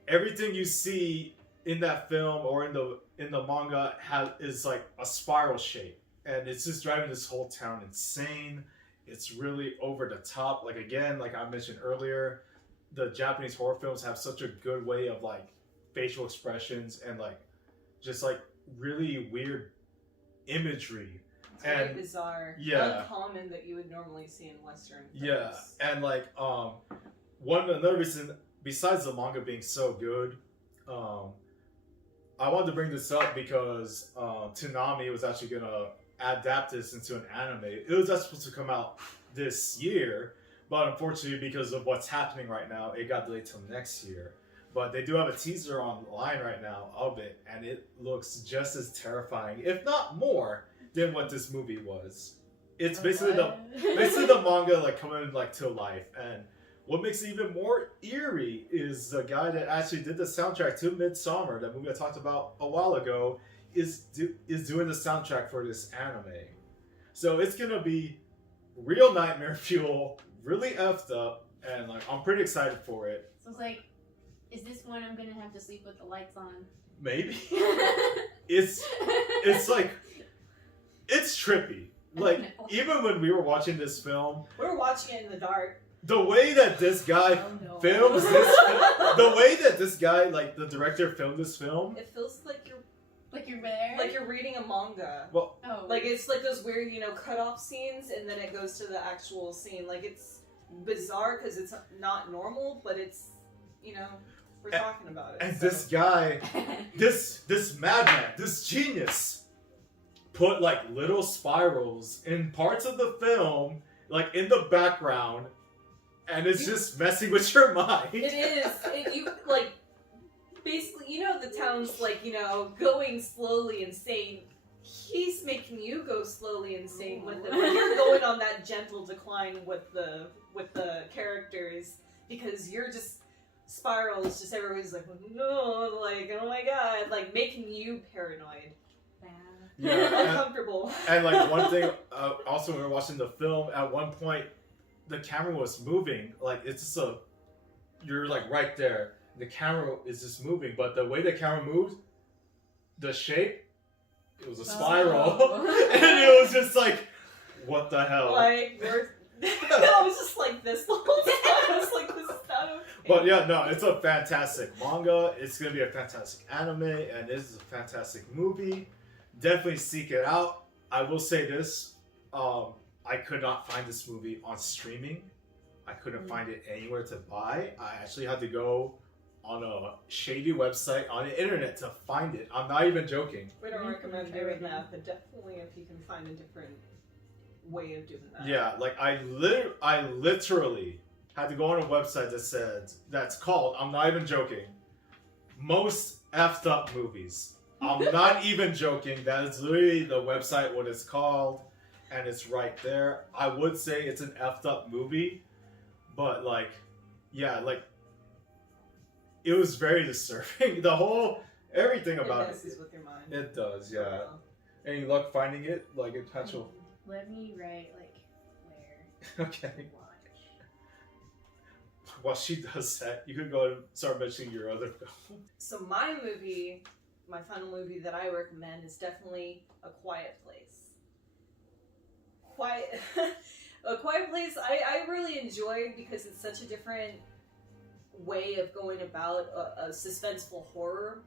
everything you see in that film or in the manga is like a spiral shape, and it's just driving this whole town insane. It's really over the top. Like again, like I mentioned earlier, the Japanese horror films have such a good way of like facial expressions and like just like really weird imagery. It's very bizarre. Yeah. Uncommon that you would normally see in Western films. Yeah, and like another reason besides the manga being so good, I wanted to bring this up because Toonami was actually gonna adapt this into an anime. It was actually supposed to come out this year, but unfortunately because of what's happening right now, it got delayed till next year. But they do have a teaser online right now of it, and it looks just as terrifying, if not more, than what this movie was. It's basically the manga like coming like to life, and what makes it even more eerie is the guy that actually did the soundtrack to Midsommar, that movie I talked about a while ago, is doing the soundtrack for this anime. So it's gonna be real nightmare fuel, really effed up, and like I'm pretty excited for it. So it's like, is this one I'm gonna have to sleep with the lights on? Maybe. It's like, it's trippy. Like, even when we were watching this film, we were watching it in the dark. The way that this guy films this, the way that this guy, like the director, filmed this film, it feels like you're there, like you're reading a manga. Well, like it's like those weird, cut off scenes, and then it goes to the actual scene. Like it's bizarre because it's not normal, but it's, we're talking about it. And so. This guy, this madman, this genius, put like little spirals in parts of the film, like in the background. And it's just messing with your mind. It is. Basically, the town's going slowly insane. He's making you go slowly insane with it. Like you're going on that gentle decline with the characters because you're just spirals. Just everybody's like, no, like oh my god, like making you paranoid. Yeah, uncomfortable. And like one thing, also when we were watching the film, at one point. The camera was moving, like it's just you're like right there. The camera is just moving, but the way the camera moved, the shape, it was a spiral, and it was just like, what the hell? Like I was just like this the whole time. I was like, this is not okay. But yeah, no, it's a fantastic manga. It's gonna be a fantastic anime, and this is a fantastic movie. Definitely seek it out. I will say this. I could not find this movie on streaming. I couldn't find it anywhere to buy. I actually had to go on a shady website on the internet to find it. I'm not even joking. We don't recommend doing that, but definitely if you can find a different way of doing that. Yeah, like I literally had to go on a website that's called, I'm not even joking, Most Effed Up Movies. I'm not even joking. That is literally the website, what it's called. And it's right there. I would say it's an effed up movie, but it was very disturbing. Everything about it. It messes with your mind. It does, yeah. Any luck finding it? Like a potential. Let me write where. Okay. While she does that, you could go and start mentioning your other film. So my final movie that I recommend is definitely A Quiet Place. A Quiet Place I really enjoyed because it's such a different way of going about a suspenseful horror,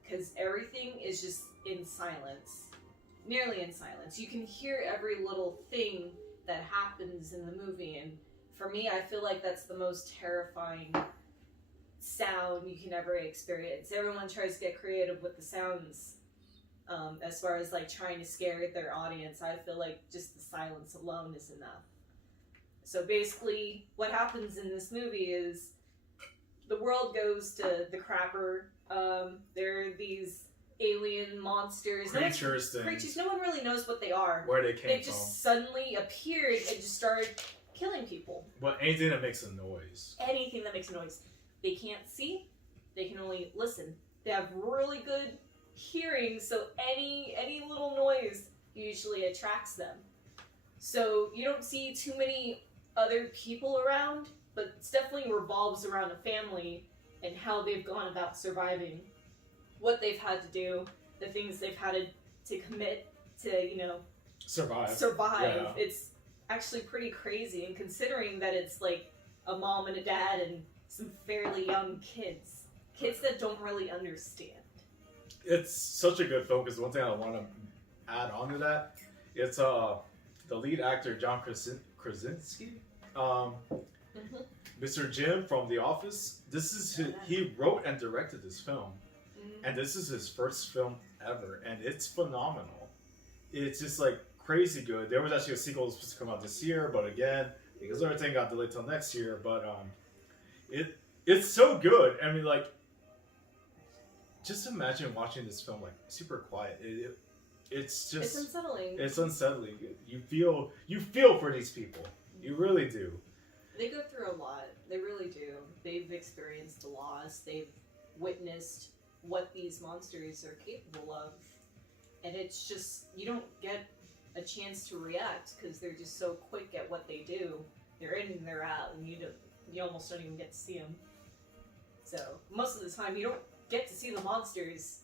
because everything is just in silence, nearly in silence. You can hear every little thing that happens in the movie, and for me I feel like that's the most terrifying sound you can ever experience. Everyone tries to get creative with the sounds. As far as like trying to scare their audience, I feel like just the silence alone is enough. So basically, what happens in this movie is the world goes to the crapper. There are these alien monsters, creatures. No one really knows what they are. Where they came They just suddenly appeared and just started killing people. But anything that makes a noise. Anything that makes a noise. They can't see. They can only listen. They have really good hearing, so any little noise usually attracts them. So you don't see too many other people around, but it definitely revolves around a family and how they've gone about surviving, what they've had to do, the things they've had to commit to, survive. Yeah. It's actually pretty crazy, and considering that it's like a mom and a dad and some fairly young kids that don't really understand. It's such a good film because one thing I want to add on to that, it's the lead actor John Krasinski, Mr. Jim from The Office. He wrote and directed this film, and this is his first film ever, and it's phenomenal. It's just like crazy good. There was actually a sequel that was supposed to come out this year, but again, because everything got delayed till next year. But it's so good. I mean, like, just imagine watching this film like super quiet. It's unsettling. It's unsettling. You feel for these people. You really do. They go through a lot. They really do. They've experienced the loss. They've witnessed what these monsters are capable of, and it's just you don't get a chance to react because they're just so quick at what they do. They're in and they're out, and you almost don't even get to see them. So most of the time, you don't get to see the monsters,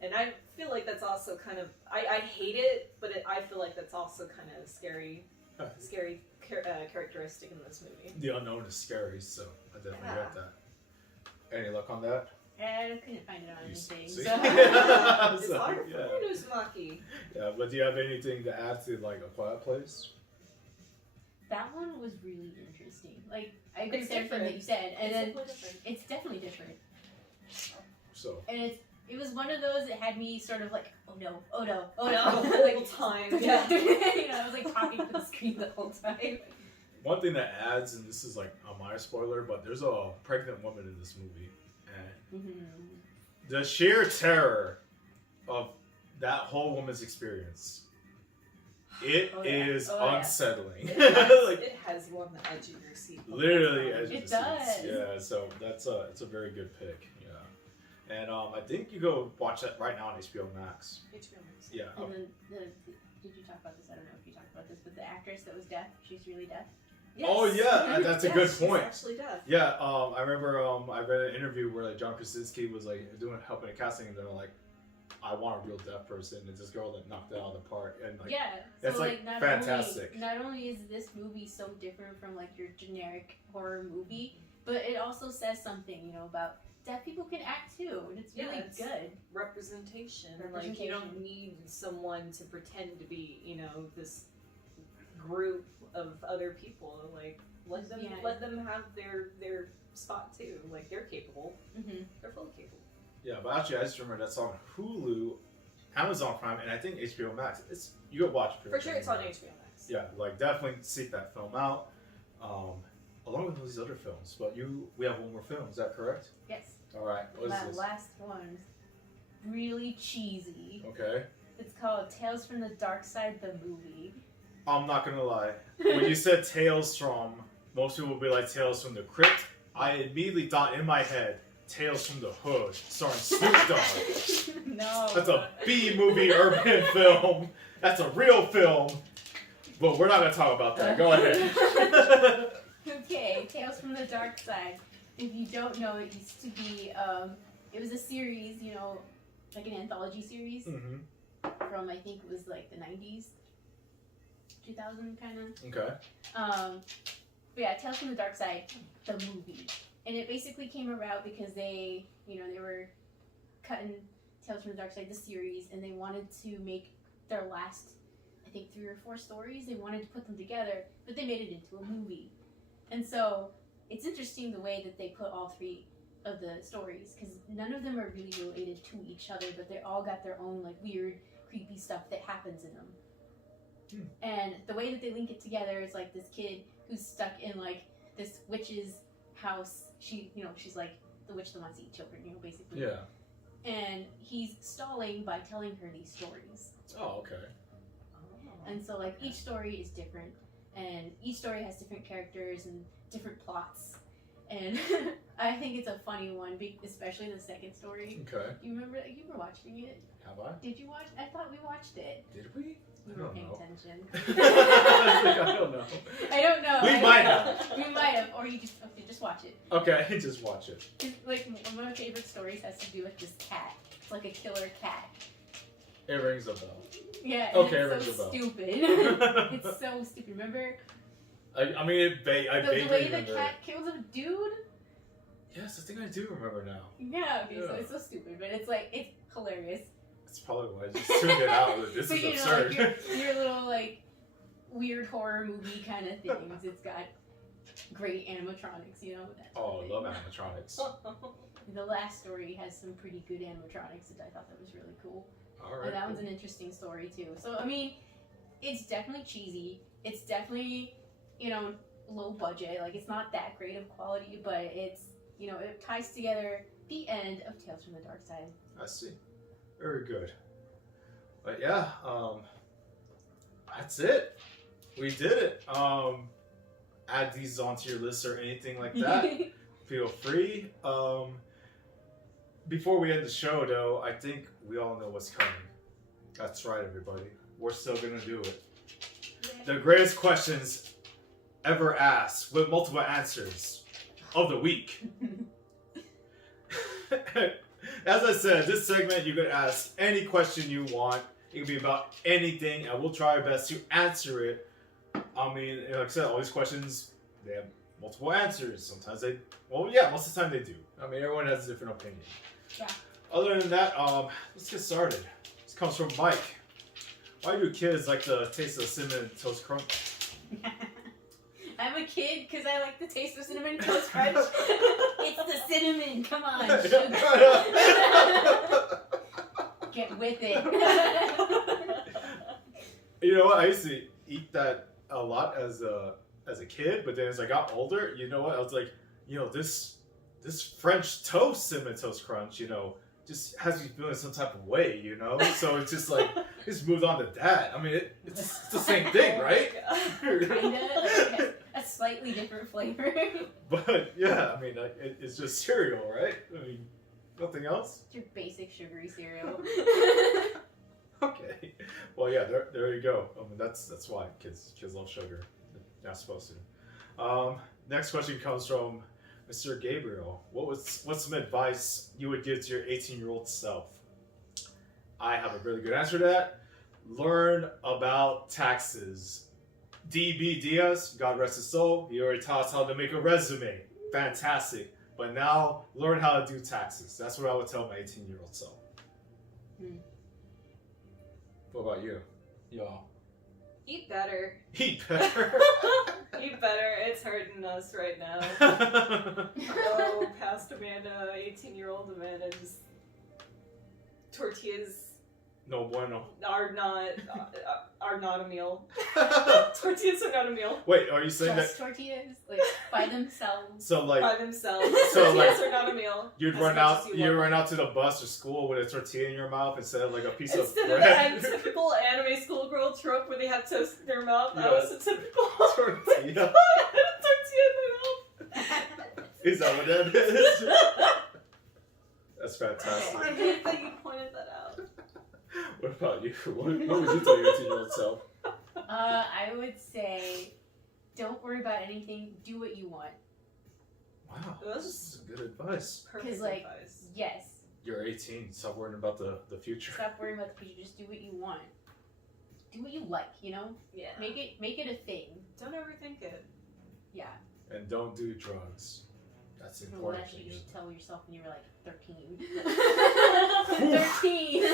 and I feel like that's also kind of I hate it, but I feel like that's also kind of a scary characteristic in this movie. The unknown is scary, so I definitely get that. Any luck on that? I couldn't find it on anything. See? So. It's hard for Uzumaki. Yeah, but do you have anything to add to like A Quiet Place? That one was really interesting. Like, I agree It's with everything that you said, and it's it's definitely different. So. And it was one of those that had me sort of like, oh no, oh no, oh The no, whole like, time. Yeah. I was like talking to the screen the whole time. One thing that adds, and this is like a minor spoiler, but there's a pregnant woman in this movie, and the sheer terror of that whole woman's experience, it is unsettling. It has you on the edge of your seat. Literally edge of It the does. seats. Yeah, so it's a very good pick. Yeah, and I think you go watch that right now on HBO Max. HBO Max. Yeah. And then did you talk about this? I don't know if you talked about this, but the actress that was deaf, she's really deaf. Yes. Oh yeah, that's a good point. She's actually deaf. Yeah, I remember I read an interview where like John Krasinski was like helping a casting, and they're like, "I want a real deaf person," and this girl that knocked it out of the park, and like So it's like not fantastic. Not only is this movie so different from like your generic horror movie, but it also says something, about deaf people can act too, and it's really good. Representation. Like you don't need someone to pretend to be, this group of other people. Like let them have their spot too. Like they're capable. Mm-hmm. They're fully capable. Yeah, but actually, I just remember that's on Hulu, Amazon Prime, and I think HBO Max. You go watch it. For sure, it's on HBO Max. Yeah, like definitely seek that film out, along with all these other films. But we have one more film. Is that correct? Yes. All right. What is My this? last one's really cheesy. Okay. It's called Tales from the Dark Side, the movie. I'm not gonna lie. When you said Tales from, most people would be like Tales from the Crypt. I immediately thought in my head, Tales from the Hood, starring Snoop Dogg. No. That's a B-movie urban film. That's a real film. But we're not gonna talk about that. Go ahead. Okay, Tales from the Dark Side. If you don't know, it used to be, it was a series, like an anthology series from, I think it was like the 90s, 2000 kind of. Okay. But yeah, Tales from the Dark Side, the movie. And it basically came about because they were cutting Tales from the Dark Side, the series, and they wanted to make their last, I think, 3 or 4 stories. They wanted to put them together, but they made it into a movie. And so it's interesting the way that they put all 3 of the stories, because none of them are really related to each other, but they all got their own like weird, creepy stuff that happens in them. And the way that they link it together is like this kid who's stuck in like this witch's house. She's like the witch that wants to eat children, basically. Yeah. And he's stalling by telling her these stories. Oh, okay. And so like each story is different, and each story has different characters and different plots. And I think it's a funny one, especially the second story. Okay. You remember watching it? Have I? Did you watch? I thought we watched it. Did we? We I were don't paying know. attention. I don't know. I don't know. We might have. We might have, or you just watch it. Okay, just watch it. Like one of my favorite stories has to do with this cat. It's like a killer cat. It rings a bell. Yeah. Okay, It's rings so a bell. stupid. It's so stupid. Remember I mean, I the vaguely way the remember. cat kills a dude? Yes, I think I do remember now. Yeah. Okay. So Yeah. it's so stupid, but it's hilarious. That's probably why I just tuned it out. Like, this So is like absurd. your little like weird horror movie kind of things. It's got great animatronics, that Oh, I thing. love animatronics. The last story has some pretty good animatronics that I thought that was really cool. All right. And that one's an interesting story too. So I mean, it's definitely cheesy. It's definitely, low budget. Like it's not that great of quality, but it's it ties together the end of Tales from the Dark Side. I see. Very good. But yeah, that's it. We did it. Add these onto your list or anything like that. Feel free. Before we end the show, though, I think we all know what's coming. That's right, everybody. We're still gonna do it. The greatest questions ever asked with multiple answers of the week. As I said, this segment you could ask any question you want. It can be about anything, and we'll try our best to answer it. I mean, like I said, all these questions, they have multiple answers. Sometimes most of the time they do. I mean, everyone has a different opinion. Yeah. Other than that, let's get started. This comes from Mike. Why do kids like the taste of cinnamon toast crunch? I'm a kid because I like the taste of cinnamon toast crunch. It's the cinnamon. Come on, get with it. You know what? I used to eat that a lot as a kid, but then as I got older, you know what? I was like, this French toast cinnamon toast crunch, just has me feeling some type of way, So it's just like just moved on to that. I mean, it's the same thing, right? Kinda. A slightly different flavor. But yeah, I mean, it's just cereal, right? I mean, nothing else. It's your basic sugary cereal. Okay. Well, yeah, there you go. I mean, that's why kids love sugar. They're not supposed to. Next question comes from Mr. Gabriel. What's some advice you would give to your 18-year-old self? I have a really good answer to that. Learn about taxes. DB Diaz, God rest his soul, he already taught us how to make a resume. Fantastic. But now, learn how to do taxes. That's what I would tell my 18-year-old self. What about you? Y'all. Eat better. Eat better. Eat better. It's hurting us right now. Oh, past Amanda, 18-year-old Amanda, just tortillas No bueno. are not a meal. Tortillas are not a meal Wait, are you saying Just that? tortillas, like by themselves. So like by themselves. So, Tortillas like, are not a meal. you'd as run much out, as you you love run them. out to the bus or school with a tortilla in your mouth instead of like a piece Instead of of bread. that typical anime schoolgirl trope where they have toast in their mouth, Yeah. that was a typical Tortilla. tortilla in my mouth. Is that what that is? That's fantastic. I hate that you pointed that out. What about you? What would you tell your 18-year-old self? I would say, don't worry about anything. Do what you want. Wow, That's this is good advice. perfect like, advice. Yes. You're 18. Stop worrying about the future. Stop worrying about the future. Just do what you want. Do what you like. Yeah. Make it a thing. Don't overthink it. Yeah. And don't do drugs. That's Well, important. that's what you should tell yourself when you were like 13. Oof. 13.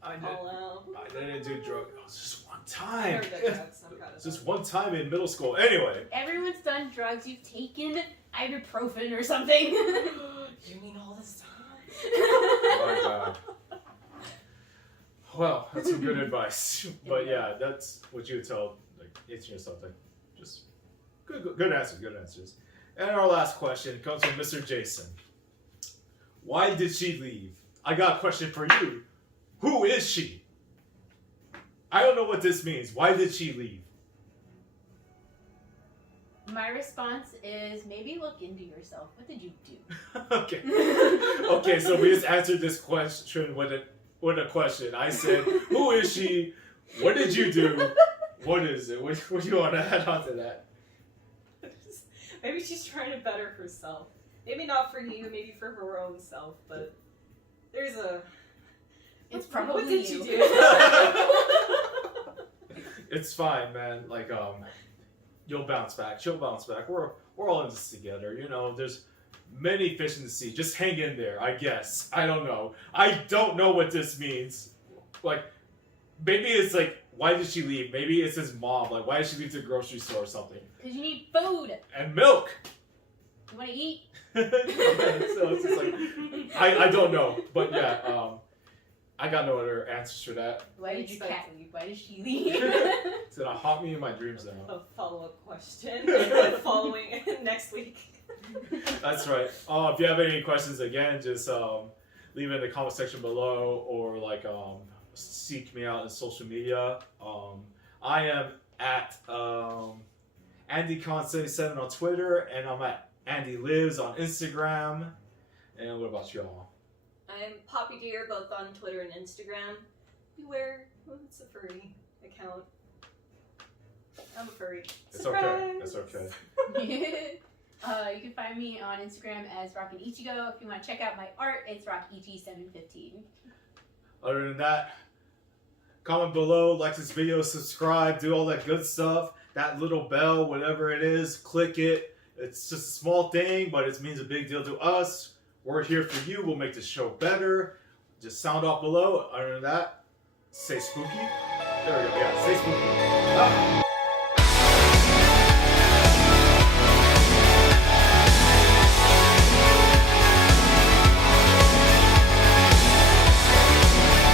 I All out. didn't do drugs. It was just one I time. heard that drugs. I'm proud of just one time in middle school. Anyway. Everyone's done drugs. You've taken ibuprofen or something. You mean all this time? Oh my God. Well, that's some good advice. But yeah, that's what you would tell like 18-year-old, like just good answers. And our last question comes from Mr. Jason. Why did she leave? I got a question for you. Who is she? I don't know what this means. Why did she leave? My response is maybe look into yourself. What did you do? Okay. Okay, so we just answered this question with a question. I said, who is she? What did you do? What is it? What do you want to add on to that? Maybe she's trying to better herself. Maybe not for you, maybe for her own self, but there's a... It's probably What did you you. do? It's fine, man. Like, you'll bounce back. She'll bounce back. We're all in this together. You know, there's many fish in the sea. Just hang in there, I guess. I don't know. I don't know what this means. Like, maybe it's like, why did she leave? Maybe it's his mom. Like, why did she leave to the grocery store or something? Because you need food. And milk. You want to eat? So it's just like, I don't know. But yeah, I got no other answers for that. Why did your cat leave? Why did she leave? It's gonna haunt me in my dreams now. A follow-up question following next week. That's right. If you have any questions, again, just leave it in the comment section below, or like seek me out on social media. I am at AndyCon77 on Twitter, and I'm at Andy Lives on Instagram. And what about y'all? I'm Poppy Deer, both on Twitter and Instagram. Beware, it's a furry account. I'm a furry. It's Surprise! okay. It's okay. You can find me on Instagram as Rockin' Ichigo. If you want to check out my art, it's RockEG715. Other than that, comment below, like this video, subscribe, do all that good stuff. That little bell, whatever it is, click it. It's just a small thing, but it means a big deal to us. We're here for you. We'll make the show better. Just sound off below. Other than that, stay spooky. There we go. Yeah, stay spooky. Ah.